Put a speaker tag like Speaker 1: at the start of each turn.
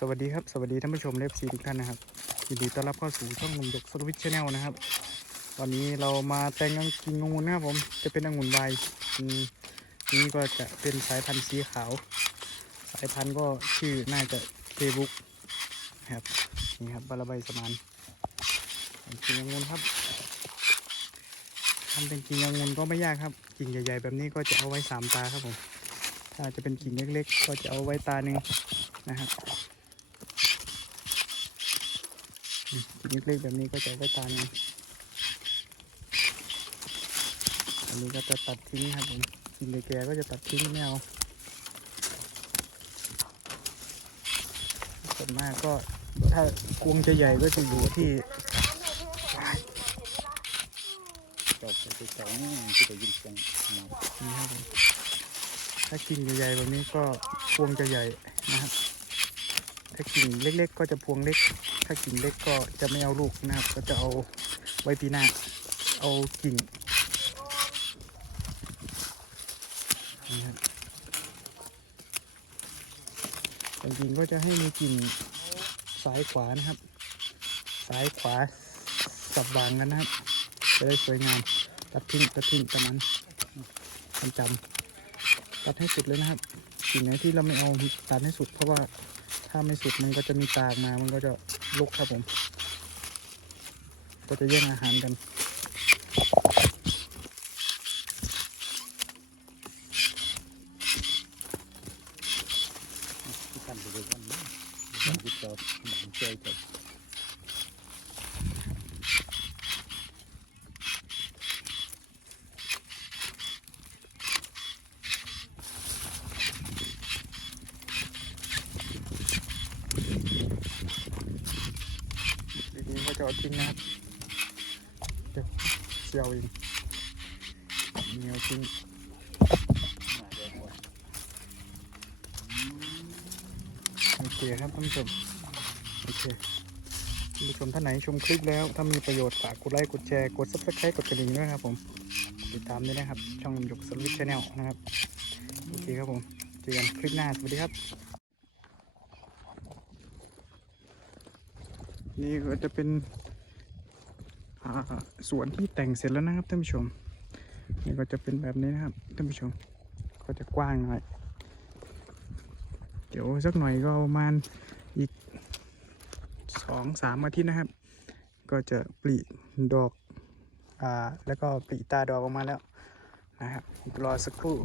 Speaker 1: สวัสดีครับ สวัสดีท่านผู้ชมเลฟซีทุกท่านนะครับยินดีต้อนรับเข้าสู่ช่องหนุ่มดกสวิตชแนลนะครับ วันนี้เรามาแต่งกินงุ่นะครับผมจะเป็นองุ่นวน์อืมนี่ก็จะเป็นสายพันธุ์สีขาว สายพันธุ์ก็ชื่อน่าจะเคบุ๊กครับนี่ครับบาราใบสมานกินองุ่นครับทำเป็นกิ่งองุ่นก็ไม่ยากครับกิ่งใหญ่ ๆ แบบนี้ก็จะเอาไว้สามตาครับผมถ้าจะเป็นกิ่งเล็กๆ ก็จะเอาไว้ตาหนึ่งนะครับ เล็กๆแบบนี้ก็จะเอาไว้ตาหนึ่งอันนี้ก็จะตัดทิ้งครับผมกิ่งแก่ๆก็จะตัดทิ้งไม่เอาส่วนมากก็ถ้าพวงจะใหญ่ก็จะอยู่ที่
Speaker 2: จบไปสองที่ได้ยินเสียงหมอ
Speaker 1: นี่ครับผมถ้ากิ่งใหญ่ๆแบบนี้ก็พวงจะใหญ่นะครับ ถ้ากิ่งเล็ก ๆ ก็จะพวงเล็ก ถ้ากิ่งเล็กก็จะไม่เอาลูกนะครับ ก็จะเอาไว้ปีหน้า เอากิ่งนี่ครับกิ่งก็จะให้มีกิ่งซ้ายขวานะครับซ้ายขวาสับวางกันนะครับ จะได้สวยงามตัดทิ้งตัดทิ้งประมาณจำจำตัดให้สุดเลยนะครับสิ่งไหนที่เราไม่เอาตัดให้สุดเพราะว่า ถ้าไม่สุกมันก็จะมีตากมา มันก็จะลุกครับผม ก็จะแย่งอาหารกัน
Speaker 2: ที่ทำไปเลยกันนะยังยึดจอบหนังเจยจบ
Speaker 1: ทีนี้ก็ จะเอาทิ้งนะครับเดี๋ยวเสียวเองเหนียวทิ้งโอเคครับท่านผู้ชมโอเคท่านผู้ชมท่านไหนชมคลิปแล้ว ถ้ามีประโยชน์ฝากกดไลค์กดแชร์กดซับสไครต์กดกระดิ่งด้วยครับผมติดตามด้วยนะครับ ช่องหยกสวิตชแนลนะครับ โอเคครับผม เจอกันคลิปหน้า สวัสดีครับ นี่ก็จะเป็นสวนที่แต่งเสร็จแล้วนะครับท่านผู้ชม นี่ก็จะเป็นแบบนี้นะครับท่านผู้ชม ก็จะกว้างหน่อย เดี๋ยวสักหน่อยก็ประมาณอีกสองสามอาทิตย์นะครับ ก็จะปลีดอกอ่าแล้วก็ปลีตาดอกออกมาแล้วนะครับรอสักครู่